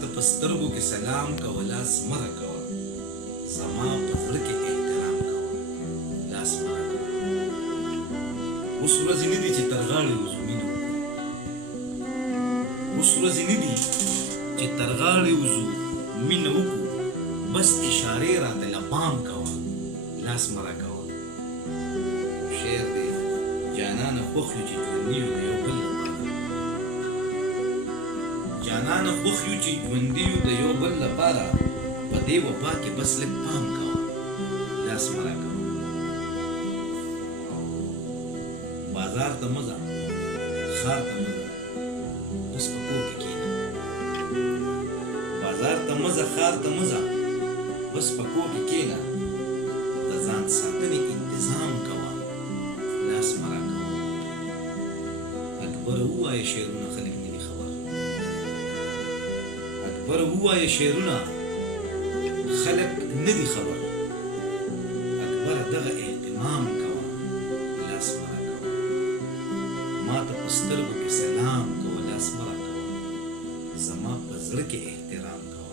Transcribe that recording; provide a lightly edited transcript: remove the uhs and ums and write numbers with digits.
ته په سترګو کې سلام کوه لاس مه راکوه زما په زړه کې احترام کوه لاس مه راکوه اوس ورځې نه دي چې تر غاړې وځو مینه اوس ورځې نه دي چې تر غاړې وځو مینه وکړو بس اشارې راته له پام کوه لاس مه راکوه شعر دی جانانه خوښ یو چې ژوندي یو د یو بل لپاره جانانه خوښ یو چې ژوندي یو د یو بل لپاره په دې وفا کې بس لږ پام کوه لاس مه راکوه بازار ته مه ځه ښار ته مه ځه بس په کور کې کښېنه بازار ته مه ځه ښار ته مه ځه بس په کور کې کښېنه د ځان ساتنې انتظام کوه لاس مه راکوه اکبره ووایه شعرونه خلک نه دي خبر اکبره ووایه شعرونه خلک نه دي خبر اکبره دغه اهتمام کوه لاس مه راکوه ما ته په سترګو کې سلام کوه لاس مه راکوه زما په زړه کې احترام کوه